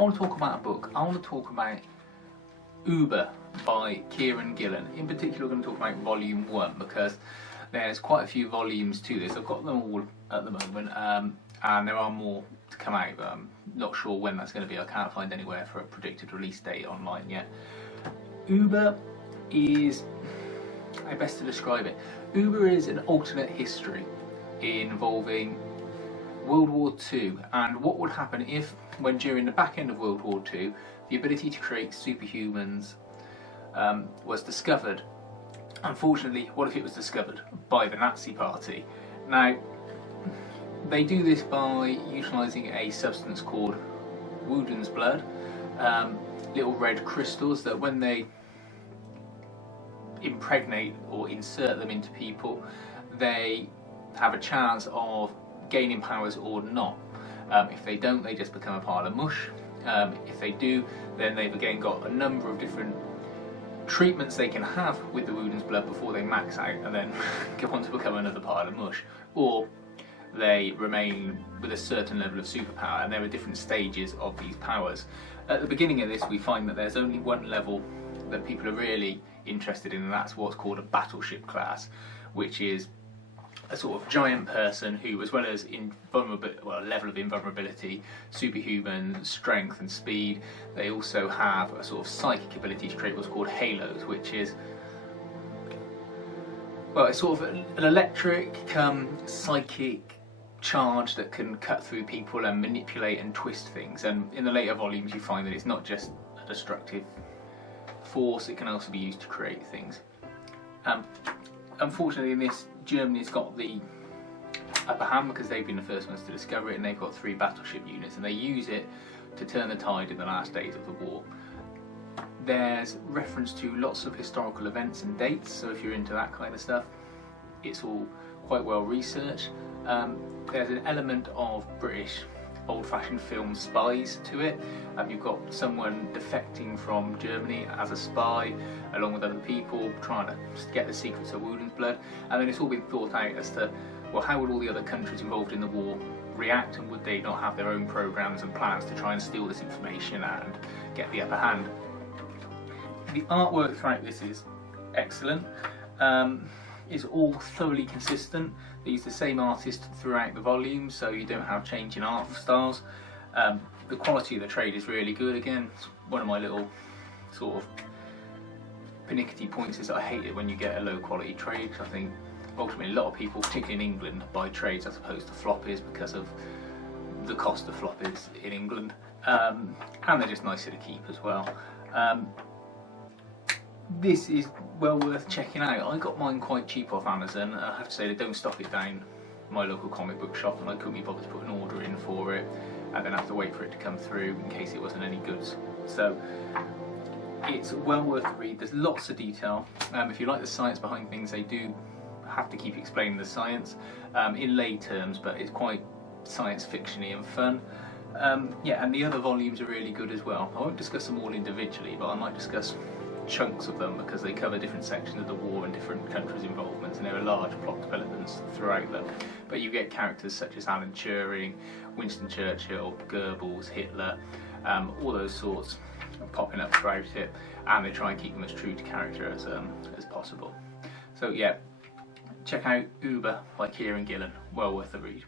I want to talk about a book. I want to talk about Uber by Kieron Gillen. In particular, we're going to talk about volume 1 because there's quite a few volumes to this. I've got them all at the moment, and there are more to come out, but I'm not sure when that's going to be. I can't find anywhere for a predicted release date online yet. Uber is, how best to describe it? Uber is an alternate history involving World War II and what would happen if, when during the back end of World War II, the ability to create superhumans was discovered. Unfortunately, what if it was discovered by the Nazi Party? Now, they do this by utilising a substance called Woden's blood, little red crystals that when they impregnate or insert them into people, they have a chance of gaining powers or not. If they don't, they just become a pile of mush. If they do, then they've again got a number of different treatments they can have with the Woden's blood before they max out and then go on to become another pile of mush. Or they remain with a certain level of superpower, and there are different stages of these powers. At the beginning of this, we find that there's only one level that people are really interested in, and that's what's called a battleship class, which is a sort of giant person who, as well as a level of invulnerability, superhuman strength and speed, they also have a sort of psychic ability to create what's called halos, which is, well, it's sort of an electric, psychic charge that can cut through people and manipulate and twist things. And in the later volumes, you find that it's not just a destructive force; it can also be used to create things. Unfortunately, in this, Germany's got the upper hand because they've been the first ones to discover it, and they've got 3 battleship units, and they use it to turn the tide in the last days of the war. There's reference to lots of historical events and dates, so if you're into that kind of stuff, it's all quite well researched. There's an element of British old-fashioned film spies to it. You've got someone defecting from Germany as a spy along with other people trying to get the secrets of Woden's blood, and then it's all been thought out as to, well, how would all the other countries involved in the war react, and would they not have their own programs and plans to try and steal this information and get the upper hand. The artwork throughout this is excellent. It's all thoroughly consistent. They use the same artist throughout the volume, so you don't have changing art styles. The quality of the trade is really good. Again, it's one of my little sort of pernickety points is that I hate it when you get a low quality trade. I think ultimately a lot of people, particularly in England, buy trades as opposed to floppies because of the cost of floppies in England, and they're just nicer to keep as well. This is well worth checking out. I got mine quite cheap off Amazon. I have to say they don't stock it down my local comic book shop, and I couldn't be bothered to put an order in for it and then have to wait for it to come through in case it wasn't any goods. So it's well worth the read. There's lots of detail. If you like the science behind things, they do have to keep explaining the science in lay terms, but it's quite science fiction-y and fun. Yeah, and the other volumes are really good as well. I won't discuss them all individually, but I might discuss chunks of them because they cover different sections of the war and different countries' involvements, and there are large plot developments throughout them. But you get characters such as Alan Turing, Winston Churchill, Goebbels, Hitler, all those sorts popping up throughout it, and they try and keep them as true to character as possible. So yeah, check out Uber by Kieron Gillen, well worth the read.